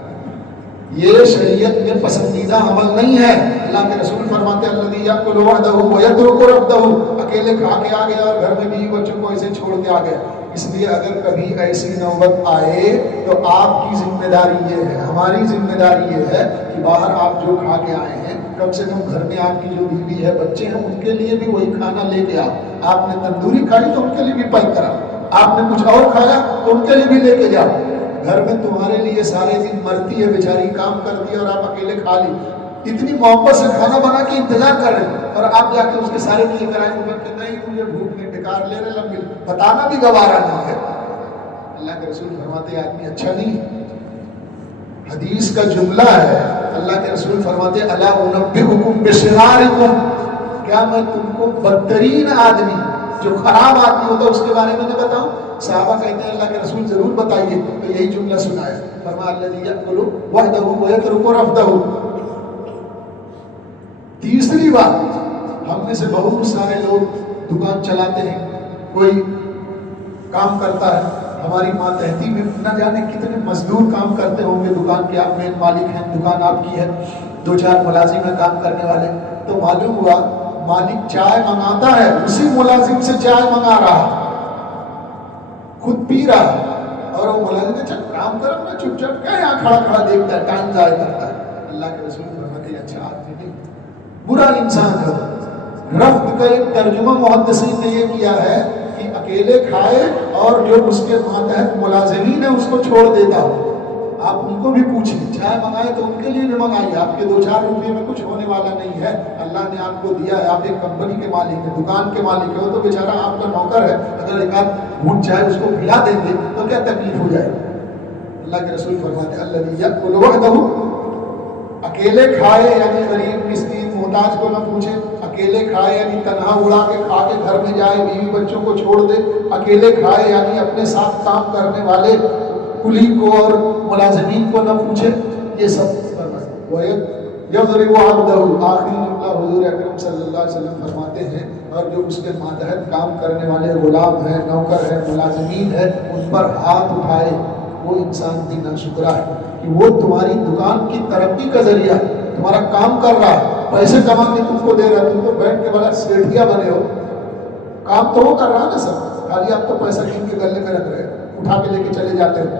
یہ شریعت میں پسندیدہ عمل نہیں ہے۔ اللہ کے رسول فرماتے ہیں الذی یاکل وحدہ ویترک ربہ، اکیلے کھا کے آ گیا اور گھر میں بیوی بچوں کو ایسے چھوڑ کے آ گیا۔ اس لیے اگر کبھی ایسی نوبت آئے تو آپ کی ذمہ داری یہ ہے، ہماری ذمہ داری یہ ہے کہ باہر آپ جو کھا کے آئے ہیں کم سے کم گھر میں آپ کی جو بیوی ہے، بچے ہیں، ان کے لیے بھی وہی کھانا لے کے آؤ۔ آپ نے تندوری کھائی تو ان کے لیے بھی پیک کرا، آپ نے کچھ اور کھایا تو ان کے لیے بھی لے کے جاؤ۔ گھر میں تمہارے لیے سارے دن مرتی ہے بیچاری، کام کر دیا اور آپ اکیلے کھا لی، اتنی محبت سے کھانا بنا کے انتظار کر رہے ہیں، اور آپ جا کے اس کے سارے لیے کرائیں گے کہ نہیں مجھے بھوک نہیں، ڈکار لے رہے لمبی، بتانا بھی گوارا نہیں ہے۔ اللہ کے رسول فرماتے آدمی اچھا نہیں ہے۔ حدیث کا جملہ ہے، اللہ کے رسول فرماتے الا انبئکم بشرارکم، کیا میں تم کو بدترین آدمی جو خراب آدمی ہوتا ہے اس کے بارے میں نہ بتاؤں؟ صحابہ کہتے ہیں اللہ کے رسول ضرور بتائیے، تو یہی جملہ سنایا، فرمایا الذی یاکل وحدہ ویترک رفدہ۔ تیسری بات، ہم میں سے بہت سارے لوگ دکان چلاتے ہیں، کوئی کام کرتا ہے، ہماری ماتحتی میں نہ جانے کتنے مزدور کام کرتے ہوں گے، دکان کے آپ مین مالک ہیں، دکان آپ کی ہے، 2-4 ملازم ہیں کام کرنے والے، تو معلوم ہوا مالک چائے منگاتا ہے، اسی ملازم سے چائے منگا رہا، خود پی رہا، اور وہ ملازم اچھا کام کرو نا، چپ چپ کیا یہاں کھڑا کھڑا دیکھتا ہے، ٹائم ضائع کرتا ہے۔ اللہ کے رسول فرماتے ہیں اچھا آدمی نہیں، برا انسان ہے۔ رفض کا ایک ترجمہ محدثین نے یہ کیا ہے کہ اکیلے کھائے اور جو اس کے ماتحت ملازمین ہیں اس کو چھوڑ دیتا ہو۔ آپ ان کو بھی پوچھیں، چائے منگائے تو ان کے لیے بھی منگائیے، آپ کے 2-4 روپے میں کچھ ہونے والا نہیں ہے، اللہ نے آپ کو دیا ہے، آپ ایک کمپنی کے مالک ہیں، دکان کے مالک ہیں، وہ تو بیچارہ آپ کا نوکر ہے، اگر ایک آدھ گھونٹ چائے اس کو پلا دیں گے تو کیا تکلیف ہو جائے؟ اللہ کے رسول فرماتے ہیں الذی یاکل وحدہ، اکیلے کھائے یعنی غریب مسکین محتاج کو نہ پوچھے، اکیلے کھائے یعنی تنہا اڑا کے کھا کے گھر میں جائے، بیوی بچوں کو چھوڑ دے، اکیلے کھائے یعنی اپنے ساتھ کام کرنے والے کلی کو اور ملازمین کو نہ پوچھے، یہ سب فرمائے۔ یضرب عبدہ، آخری جملہ حضور اکرم صلی اللہ علیہ وسلم فرماتے ہیں، اور جو اس کے ماتحت کام کرنے والے غلام ہیں، نوکر ہیں، ملازمین ہیں، ان پر ہاتھ اٹھائے، وہ انسان بھی ناشکرا ہے کہ وہ تمہاری دکان کی ترقی کا ذریعہ ہے، تمہارا کام کر رہا ہے، پیسے کما کے تم کو دے رہا ہے، تم تو بیٹھ کے والا سیٹھیا بنے ہو، کام تو وہ کر رہا ہے نا سر، خالی آپ تو پیسہ کھین کے گلے میں رکھ رہے ہیں، اٹھا کے لے کے چلے جاتے ہیں،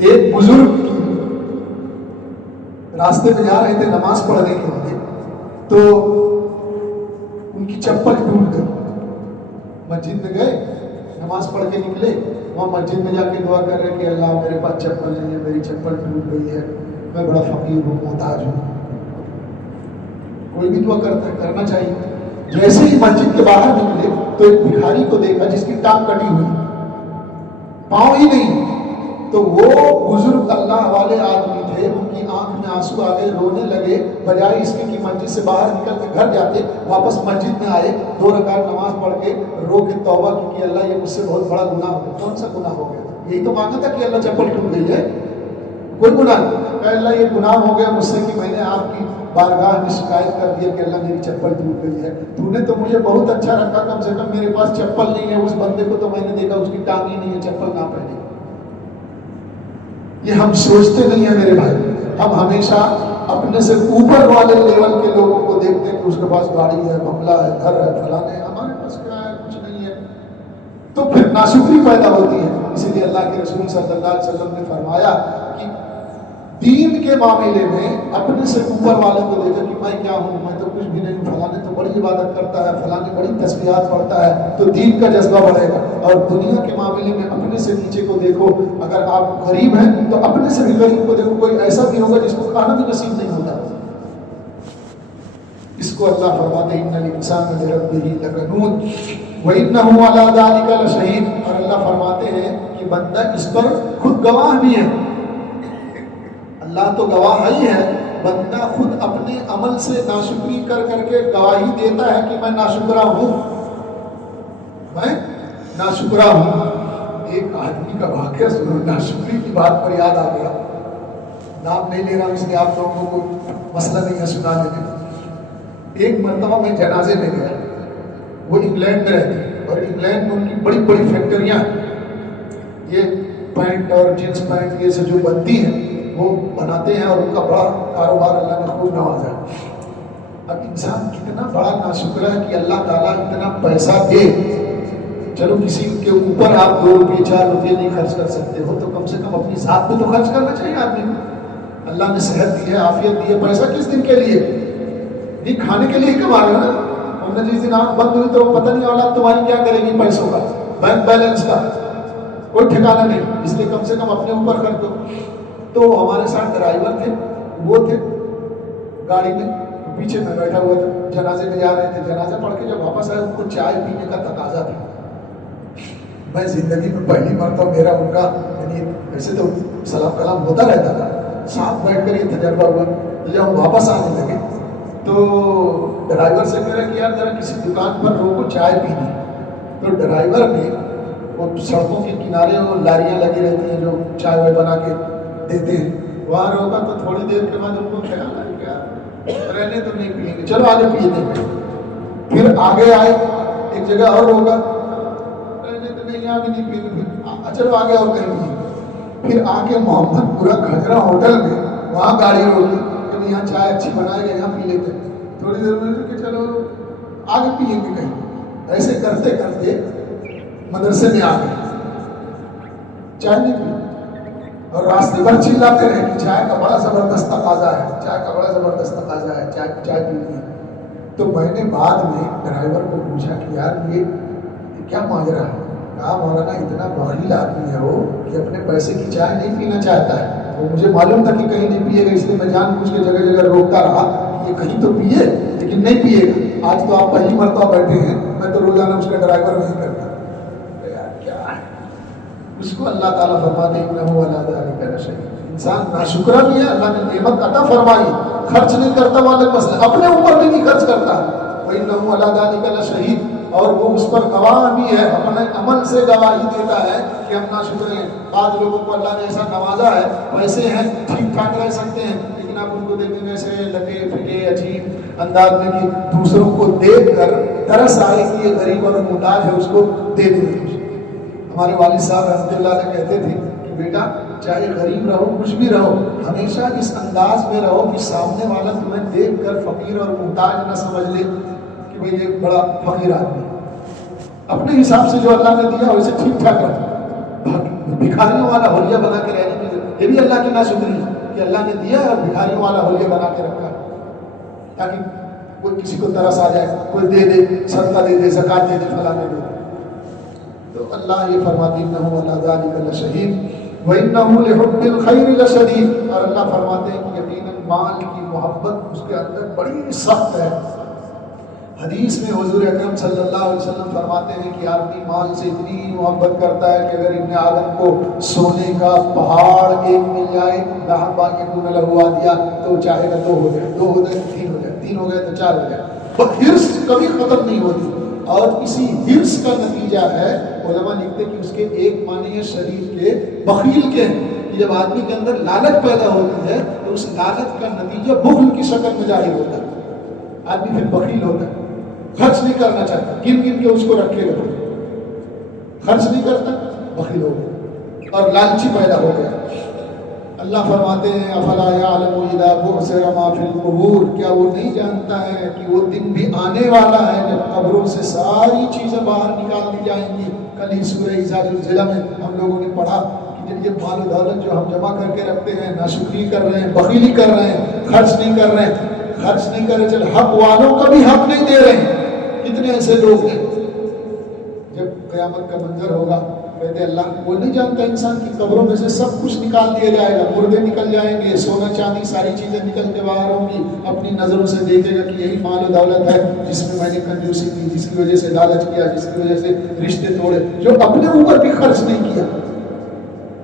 ایک بزرگ راستے میں جا رہے تھے نماز پڑھنے کے لیے، تو ان کی چپل ٹوٹ گئی۔ مسجد میں گئے، نماز پڑھ کے نکلے، وہاں مسجد میں جا کے دعا کر رہے کہ اللہ میرے پاس چپل نہیں ہے، میری چپل ٹوٹ گئی ہے، میں بڑا فقیر ہوں، محتاج ہوں۔ کوئی بھی دعا کرتا ہے، کرنا چاہیے۔ جیسے ہی مسجد کے باہر نکلے تو ایک بھکاری کو دیکھا جس کی ٹانگ کٹی ہوئی، پاؤں ہی نہیں۔ تو وہ بزرگ اللہ والے آدمی تھے، ان کی آنکھ میں آنسو آ گئے، رونے لگے۔ بجائے اس کے کہ مسجد سے باہر نکل کے گھر جاتے، واپس مسجد میں آئے، 2 رکعت نماز پڑھ کے رو کے توبہ کی کہ اللہ یہ مجھ سے بہت بڑا گناہ ہو گیا۔ کون سا گناہ ہو گیا؟ یہی تو مانگا تھا کہ اللہ چپل ٹوٹ گئی ہے، کوئی گناہ نہیں۔ کہ اللہ یہ گناہ ہو گیا مجھ سے کہ میں نے آپ کی بارگاہ میں شکایت کر دیا کہ اللہ میری چپل ٹوٹ گئی ہے، تو نے تو مجھے بہت اچھا رکھا، کم سے کم میرے پاس چپل نہیں ہے۔ اس بندے کو تو میں نے دیکھا اس کی ٹانگ ہی نہیں ہے، چپل نہ پہنے۔ یہ ہم سوچتے نہیں ہیں میرے بھائی، ہم ہمیشہ اپنے سے اوپر والے لیول کے لوگوں کو دیکھتے ہیں کہ اس کے پاس گاڑی ہے، بنگلہ ہے، گھر ہے، فلانے، ہمارے پاس کیا ہے؟ کچھ نہیں ہے۔ تو پھر ناشکری پیدا ہوتی ہے۔ اسی لیے اللہ کے رسول صلی اللہ علیہ وسلم نے فرمایا کہ دین کے معاملے میں اپنے سے اوپر والے کو دیکھا کہ میں کیا ہوں، میں تو کچھ بھی نہیں ہوں، فلانے تو بڑی عبادت کرتا ہے، فلانے بڑی تسبیحات پڑھتا ہے، تو دین کا جذبہ بڑھے گا۔ اور دنیا کے معاملے میں اپنے سے نیچے کو دیکھو، اگر آپ غریب ہیں تو اپنے سے بھی غریب کو دیکھو، کوئی ایسا بھی ہوگا جس کو کھانا بھی نصیب نہیں ہوتا۔ اس کو اللہ فرماتے ہیں ان الانسان لربہ لکنود وانہ علی ذلک لشہید، اور اللہ فرماتے ہیں کہ بندہ اس پر خود گواہ بھی ہے۔ اللہ تو گواہ ہی ہے، بندہ خود اپنے عمل سے ناشکری کر کر کے گواہی دیتا ہے کہ میں ناشکرا ہوں، میں ناشکرا ہوں۔ ایک آدمی کا واقعہ سنو، ناشکری کی بات پر یاد آ گیا، نام نہیں لے رہا اس لیے آپ لوگوں کو مسئلہ نہیں ہے سنانے میں۔ ایک مرتبہ میں جنازے میں گیا، وہ انگلینڈ میں رہتے اور انگلینڈ میں ان کی بڑی بڑی فیکٹریاں، یہ پینٹ اور جینس پینٹ یہ سے جو بنتی ہیں وہ بناتے ہیں، اور ان کا بڑا کاروبار اللہ نے خوب نوازا ہے۔ اب انسان کتنا بڑا ناشکر ہے کہ اللہ تعالیٰ اتنا پیسہ دے، چلو کسی کے اوپر آپ 2 روپے 4 روپے نہیں خرچ کر سکتے ہو تو کم سے کم اپنی ذات پہ تو خرچ کرنا چاہیے آدمی کو۔ اللہ نے صحت دی ہے، عافیت دی ہے، پیسہ کس دن کے لیے؟ یہ کھانے کے لیے کما رہے ہو نا۔ ہم نے جس دن آنکھ بند ہوئی تو پتہ نہیں اولاد تمہاری کیا کرے گی، پیسوں کا، بینک بیلنس کا کوئی ٹھکانا نہیں، اس لیے کم سے کم اپنے اوپر کر دو۔ تو ہمارے ساتھ ڈرائیور تھے، وہ تھے گاڑی میں، پیچھے میں بیٹھا ہوا تھا، جنازے میں جا رہے تھے۔ جنازہ پڑھ کے جب واپس آئے ان کو چائے پینے کا تقاضا تھا۔ میں زندگی میں پہلی مرتبہ میرا ان کا، یعنی ویسے تو سلام کلام ہوتا رہتا تھا، ساتھ بیٹھ کر یہ تجربہ ہوا۔ تو جب ہم واپس آنے لگے تو ڈرائیور سے کہہ رہا کہ یار ذرا کسی دکان پر روکو، چائے پینی۔ تو ڈرائیور نے وہ سڑکوں کے کنارے وہ لاریاں لگی رہتی ہیں جو چائے وائے بنا کے دیتے ہیں، وہاں روکا تو تھوڑی دیر کے بعد ان کو خیال آیا کیا رہنے تو نہیں پیئیں گے، چلو آگے پیے دیں گے۔ پھر آگے آئے ایک جگہ اور روکا، رہنے تو نہیں، یہاں بھی نہیں پیئیں گے، چلو آگے اور کہیں پیئیں گے۔ پھر آگے محمد پورا کھجرا ہوٹل میں وہاں گاڑی روکی کہ یہاں چائے اچھی بنائے گا، یہاں پی لیتے ہیں۔ تھوڑی دیر میں کہ چلو آگے پیئیں گے کہیں۔ ایسے کرتے کرتے مدرسے میں آ گئے، چائے نہیں پی، اور راستے بھر چلاتے رہے کہ چائے کا بڑا زبردست تقاضا ہے، چائے کا بڑا زبردست تقاضا ہے، چائے پینی ہے۔ تو میں نے بعد میں ڈرائیور کو پوچھا کہ یار یہ کیا ماجرا ہے؟ کہا مولانا اتنا بخیل آدمی ہے وہ کہ اپنے پیسے کی چائے نہیں پینا چاہتا ہے۔ وہ مجھے معلوم تھا کہ کہیں نہیں پیے گا، اس لیے میں جان بوجھ کے جگہ جگہ روکتا رہا کہ یہ کہیں تو پیے لیکن نہیں پیے گا۔ آج تو آپ پہلی مرتبہ بیٹھے ہیں، میں تو روزانہ اس کا ڈرائیور نہیں کرتا۔ اس کو اللہ تعالیٰ فرماتے ہیں انہ علی ذلک لشہید۔ انسان ناشکرا بھی ہے، اللہ نے نعمت عطا فرمائی، خرچ نہیں کرتا، والے مسئلہ اپنے اوپر بھی نہیں خرچ کرتا، وانہ علی ذلک لشہید، اور وہ اس پر گواہ بھی ہے، اپنے عمل سے گواہی دیتا ہے کہ ہم ناشکر ہیں۔ بعض لوگوں کو اللہ نے ایسا نوازا ہے، پیسے ہیں، ٹھیک ٹھاک رہ سکتے ہیں، لیکن آپ ان کو دیکھیں ایسے لگے پھٹے عجیب انداز میں کہ دوسروں کو دیکھ کر ترس آئے کہ یہ غریب اور محتاج ہے، اس کو دے دیں۔ ہمارے والد صاحب رحمۃ اللہ علیہ کہتے تھے کہ بیٹا چاہے غریب رہو کچھ بھی رہو، ہمیشہ اس انداز میں رہو کہ سامنے والا تمہیں دیکھ کر فقیر اور محتاج نہ سمجھ لے کہ بھئی یہ بڑا فقیر آدمی۔ اپنے حساب سے جو اللہ نے دیا ویسے ٹھیک ٹھاک رہو، بھکاریوں والا حلیہ بنا کے رہنے کی ضرورت، یہ بھی اللہ کی ناشکری ہے کہ اللہ نے دیا اور بھکاریوں والا حلیہ بنا کے رکھا تاکہ کوئی کسی کو ترس آ جائے، کوئی دے دے، صدقہ دے دے، زکات دے دے، فلاں دے دے۔ تو اللہ یہ فرماتے ہیں انہ علی ذلک لشہید وانہ لحب الخیر لشدید، اور اللہ فرماتے ہیں کہ یقیناً مال کی محبت اس کے اندر بڑی سخت ہے۔ حدیث میں حضور اکرم صلی اللہ علیہ وسلم فرماتے ہیں کہ آدمی مال سے اتنی محبت کرتا ہے کہ اگر ابن آدم کو سونے کا پہاڑ ایک مل جائے یکون لہ وادیہ تو چاہے گا 2 ہو جائے، 2 ہو جائے 3 ہو جائے، 3 ہو گئے تو 4 ہو جائے۔ اور حرص کبھی ختم نہیں ہوتی، اور اسی حرص کا نتیجہ ہے، علماء لکھتے کہ اس کے ایک معنی ہے شریر کے بخیل کے ہیں کہ جب آدمی کے اندر لالچ پیدا ہوتی ہے تو اس لالچ کا نتیجہ بخل کی شکل میں ظاہر ہوتا ہے، آدمی پھر بخیل ہوتا ہے، خرچ نہیں کرنا چاہتا، گن گن کے اس کو رکھے گا، خرچ نہیں کرتا، بخیل ہو گیا اور لالچی پیدا ہو گیا۔ اللہ فرماتے ہیں افلا یعلم اذا بعثر ما فی القبور، کیا وہ نہیں جانتا ہے کہ وہ دن بھی آنے والا ہے جب قبروں سے ساری چیزیں باہر نکال دی جائیں گی۔ کل ہی سورہ اذا زلزلہ میں ہم لوگوں نے پڑھا کہ جب یہ مال و دولت جو ہم جمع کر کے رکھتے ہیں، ناشکری کر رہے ہیں، بخیلی کر رہے ہیں، خرچ نہیں کر رہے ہیں، خرچ نہیں کر رہے، چل حق والوں کا بھی حق نہیں دے رہے ہیں، کتنے ایسے لوگ ہیں۔ جب قیامت کا منظر ہوگا کہتے اللہ وہ نہیں جانتا انسان کی قبروں میں سے سب کچھ نکال دیا جائے گا، مردے نکل جائیں گے، سونا چاندی ساری چیزیں نکل کے باہر ہوں گی، اپنی نظروں سے دیکھے گا کہ یہی مال و دولت ہے جس میں نے کنجوسی کی، جس کی وجہ سے لالچ کیا، جس کی وجہ سے رشتے توڑے، جو اپنے اوپر بھی خرچ نہیں کیا۔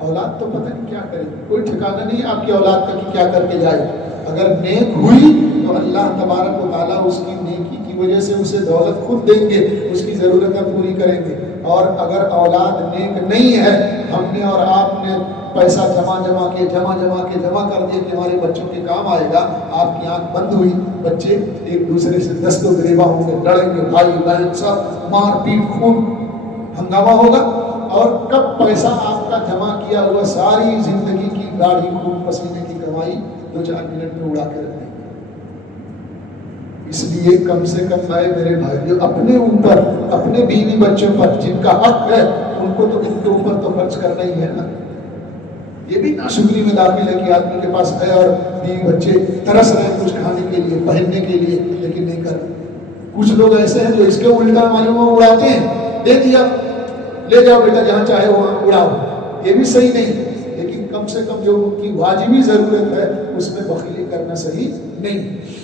اولاد تو پتہ نہیں کیا کرے گی، کوئی ٹھکانہ نہیں آپ کی اولاد کا کہ کیا کر کے جائے۔ اگر نیک ہوئی تو اللہ تبارک و تعالیٰ اس کی نیکی کی وجہ سے اسے دولت خود دیں گے، اس کی ضرورتیں پوری کریں گے۔ اور اگر اولاد نیک نہیں ہے، ہم نے اور آپ نے پیسہ جمع کے جمع کر دیا کہ ہمارے بچوں کے کام آئے گا، آپ کی آنکھ بند ہوئی، بچے ایک دوسرے سے دست و گریباں ہوں گے، لڑیں گے، بھائی بہن سب مار پیٹ خون ہنگامہ ہوگا، اور کب پیسہ آپ کا جمع کیا ہوا ساری زندگی کی گاڑی خون پسینے کی کمائی 2-4 منٹ میں اڑا کے رکھ دیں گے۔ اس لیے کم سے کم آئے میرے بھائیوں اپنے اوپر، اپنے بیوی بچوں پر جن کا حق ہے ان کو تو ان کے اوپر تو خرچ کرنا ہی ہے نا۔ یہ بھی ناشکری میں داخل ہے کہ آدمی کے پاس ہے اور بیوی بچے ترس رہے ہیں کچھ کھانے کے لیے، پہننے کے لیے، لیکن نہیں کر رہے۔ کچھ لوگ ایسے ہیں جو اس کے الٹا معلوم اڑاتے ہیں، دے دیا لے جاؤ بیٹا جہاں چاہے وہاں اڑاؤ، یہ بھی صحیح نہیں، لیکن کم سے کم جو ان کی واجبی ضرورت ہے اس میں بخیلی کرنا صحیح نہیں۔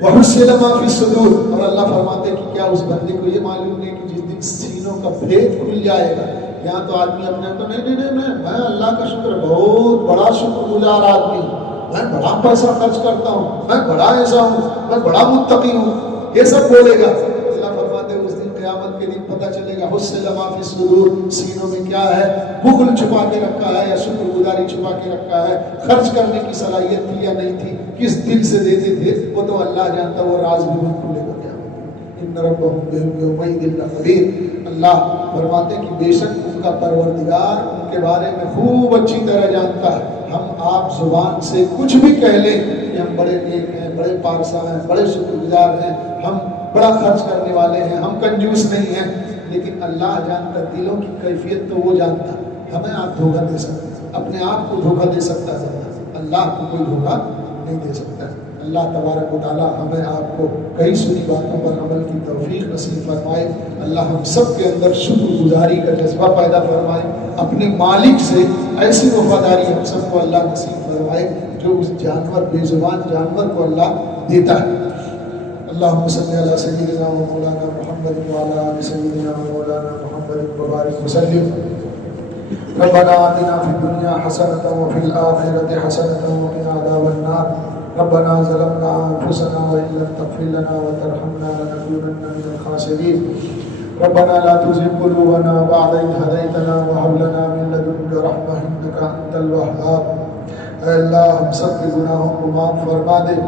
وَحُصِّلَ مَا فِي الصُّدُورِ، اور اللہ فرماتے ہیں کہ کیا اس بندے کو یہ معلوم نہیں کہ جس دن سینوں کا بھید کھل جائے گا، یہاں تو آدمی اپنے آپ کو نہیں میں اللہ کا شکر، بہت بڑا شکر گزار آدمی ہوں، میں بڑا پیسہ خرچ کرتا ہوں، میں بڑا ایسا ہوں، میں بڑا متقی ہوں، یہ سب بولے گا۔ اللہ فرماتے ہیں اس دن قیامت کے دن پتہ چلے گا حُصِّلَ مَا فِي الصُّدُورِ، سینوں میں کیا ہے، بخل چھپا کے رکھا ہے یا شکر گزاری چھپا کے رکھا ہے، خرچ کرنے کی صلاحیت تھی یا نہیں تھی، کس دل سے دیتے تھے وہ تو اللہ جانتا، وہ راز بھی نہیں کھلے گا قیامت۔ ان ربهم بهم يومئذ لخبير، اللہ فرماتے ہیں کہ بے شک ان کا پروردگار ان کے بارے میں خوب اچھی طرح جانتا ہے۔ ہم آپ زبان سے کچھ بھی کہہ لیں کہ ہم بڑے نیک ہیں، بڑے پارسا ہیں، بڑے شکر گزار ہیں، ہم بڑا خرچ کرنے والے ہیں، ہم کنجوس نہیں ہیں، لیکن اللہ جانتا دلوں کی کیفیت تو وہ جانتا۔ ہمیں آپ دھوکہ دے سکتے ہیں، اپنے آپ کو دھوکہ دے سکتا ہے، اللہ کو کوئی دھوکہ نہیں دے سکتا۔ اللہ تبارک و تعالی ہمیں آپ کو کئی سنی باتوں پر عمل کی توفیق نصیب فرمائے۔ اللہ ہم سب کے اندر شکر گزاری کا جذبہ پیدا فرمائے، اپنے مالک سے ایسی وفاداری ہم سب کو اللہ نصیب فرمائے جو اس جانور بے زبان جانور کو اللہ دیتا ہے۔ اللہم صلی علی سیدنا و مولانا محمد وعلی آل سیدنا و مولانا محمد وبارک وسلم۔ ربنا آتنا فی الدنیا حسنۃ وفی الآخرۃ حسنۃ وقنا عذاب النار۔ ربنا ظلمنا انفسنا وان لم تغفر لنا وترحمنا لنكونن من الخاسرین۔ ربنا لا تزغ قلوبنا بعد إذ هديتنا وهب لنا من لدنك رحمة إنك أنت الوهاب۔ اے اللہ ہم سب کے گناہوں کو معاف فرما دے،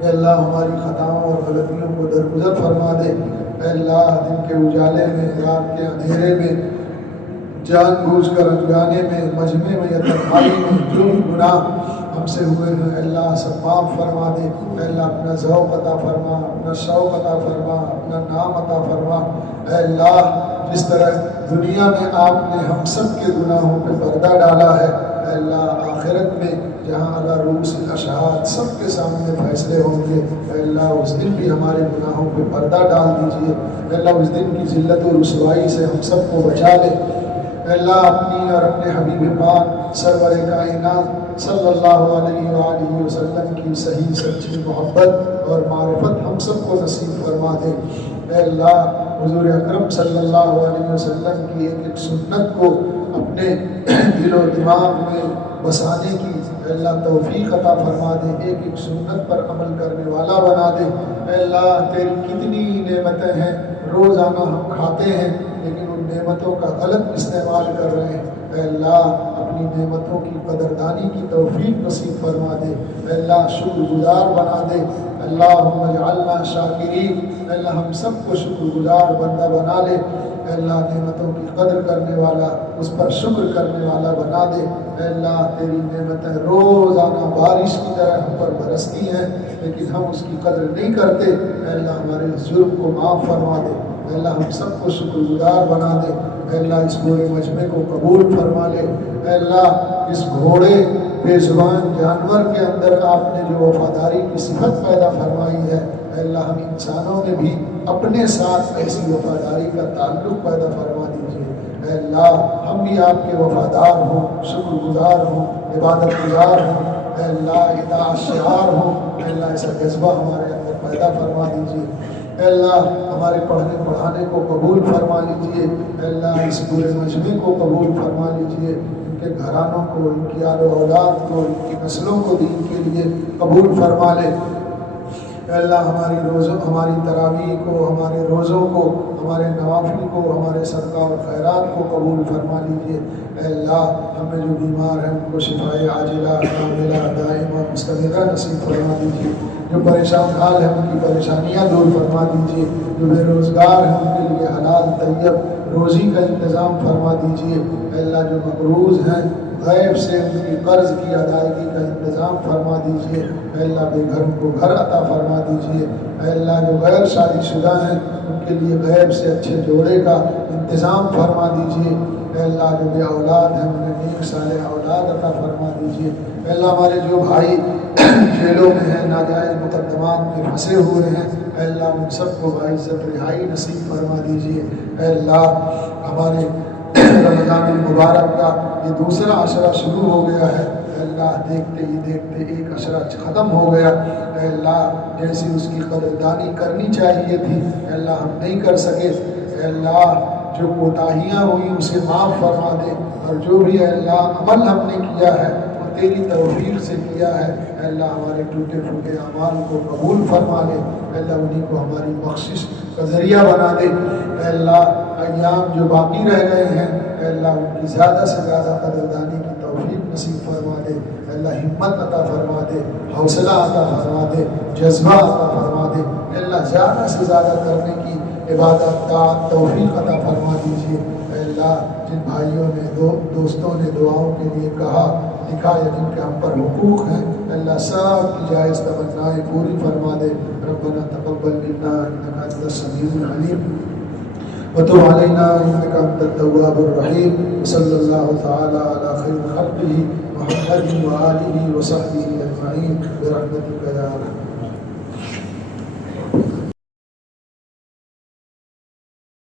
اے اللہ ہماری خطاؤں اور غلطیوں کو درگزر فرما دے، اے اللہ دن کے اجالے میں، رات کے اندھیرے میں، جان بوجھ کر انجانے میں، مجمع میں یا تنہائی میں جو بھی گناہ ہم سے ہوئے ہیں اے اللہ سب معاف فرما دے۔ اے اللہ اپنا ذوق عطا فرما، اپنا شوق عطا فرما، اپنا نام عطا فرما۔ اے اللہ جس طرح دنیا میں آپ نے ہم سب کے گناہوں پہ پردہ ڈالا ہے، اے اللہ آخرت میں جہاں اگر روس اشہاد سب کے سامنے فیصلے ہوں گے، اے اللہ اس دن بھی ہمارے گناہوں پہ پردہ ڈال دیجیے، اے اللہ اس دن کی ذلت و رسوائی سے ہم سب کو بچا لے، اے اللہ اپنی اور اپنے حبیب پاک سرور کائنات صلی اللہ علیہ وآلہ وسلم کی صحیح سچی محبت اور معرفت ہم سب کو نصیب فرما دے، اے اللہ حضور اکرم صلی اللہ علیہ وسلم کی ایک ایک سنت کو اپنے دل و دماغ میں بسانے کی اے اللہ توفیق عطا فرما دے، ایک ایک سنت پر عمل کرنے والا بنا دے، اے اللہ تیری کتنی نعمتیں ہیں، روزانہ ہم کھاتے ہیں لیکن ان نعمتوں کا غلط استعمال کر رہے ہیں، اے اللہ اپنی نعمتوں کی قدردانی کی توفیق نصیب فرما دے، اے اللہ شکر گزار بنا دے، اللہم اجعلنا شاکرین، اے اللہ ہم سب کو شکر گزار بندہ بنا لے، اے اللہ نعمتوں کی قدر کرنے والا، اس پر شکر کرنے والا بنا دے، اے اللہ تیری نعمتیں روزانہ بارش کی طرح ہم پر برستی ہیں لیکن ہم اس کی قدر نہیں کرتے، اے اللہ ہمارے اس جرم کو معاف فرما دے، اے اللہ ہم سب کو شکر گزار بنا دے، اے اللہ اس پورے مجمع کو قبول فرما لے، اے اللہ اس گھوڑے بے زبان جانور کے اندر آپ نے جو وفاداری کی صفت پیدا فرمائی ہے، اے اللہ ہم انسانوں میں بھی اپنے ساتھ ایسی وفاداری کا تعلق پیدا فرما دیجیے، اے اللہ ہم بھی آپ کے وفادار ہوں، شکر گزار ہوں، عبادت گزار ہوں، اے اللہ اطاعت شعار ہوں، اے اللہ ایسا جذبہ ہمارے اندر پیدا فرما دیجیے، اے اللہ ہمارے پڑھنے پڑھانے کو قبول فرما لیجیے، اے اللہ اس پورے مجمع کو قبول فرما لیجیے، ان کے گھرانوں کو، ان کی آل و اولاد کو، ان کی نسلوں کو دین کے لیے قبول فرما لے، اے اللہ ہماری تراویح کو، ہمارے روزوں کو، ہمارے نوافل کو، ہمارے صدقہ اور خیرات کو قبول فرما لیجیے، اے اللہ ہمیں جو بیمار ہیں ان کو شفائے عاجلہ کاملہ دائمہ مستمرہ نصیب فرما دیجیے، جو پریشان حال ہیں ان کی پریشانیاں دور فرما دیجیے، جو بے روزگار ہیں ان کے لیے حلال طیب روزی کا انتظام فرما دیجیے، اے اللہ جو مقروض ہیں غیب سے ان کی قرض کی ادائیگی کا انتظام فرما دیجیے، اے اللہ بے گھروں کو گھر عطا فرما دیجیے، اے اللہ جو غیر شادی شدہ ہیں ان کے لیے غیب سے اچھے جوڑے کا انتظام فرما دیجیے، اے اللہ جو بے اولاد ہیں انہیں نیک صالح اولاد عطا فرما دیجیے، اے اللہ ہمارے جو بھائی جیلوں میں ہیں، ناجائز مقدمات میں پھنسے ہوئے ہیں، اے اللہ ان سب کو باعزت رہائی نصیب فرما دیجیے، اے اللہ ہمارے رمضان المبارک کا یہ دوسرا عشرہ شروع ہو گیا ہے، اے اللہ دیکھتے ہی دیکھتے ایک عشرہ ختم ہو گیا، اے اللہ جیسی اس کی قدردانی کرنی چاہیے تھی اے اللہ ہم نہیں کر سکے، اے اللہ جو کوتاہیاں ہوئی اسے معاف فرما دے، اور جو بھی اے اللہ عمل ہم نے کیا ہے وہ تیری توفیق سے کیا ہے، اے اللہ ہمارے ٹوٹے پھوٹے اعمال کو قبول فرما لے، اے اللہ انہیں کو ہماری بخشش کا ذریعہ بنا دے، اے اللہ ایام جو باقی رہ گئے ہیں اے اللہ ان کی زیادہ سے زیادہ قدردانی کی توفیق نصیب فرما دے، اے اللہ ہمت عطا فرما دے، حوصلہ عطا فرما دے، جذبہ عطا فرما دے، اے اللہ زیادہ سے زیادہ کرنے کی عبادت طاعت توفیق عطا فرما دیجیے، اے اللہ جن بھائیوں نے دوستوں نے دعاؤں کے لیے کہا لکھا یا جن کے ہم پر حقوق ہیں اے اللہ سب کی جائز تمنائیں پوری فرما دے، ربنا تقبل منا انک انت السمیع العلیم وتب علينا إنك أنت التواب الرحيم، وصلى الله تعالى على خير خلقه محمد وآله وصحبه أجمعين برحمتك يا أرحم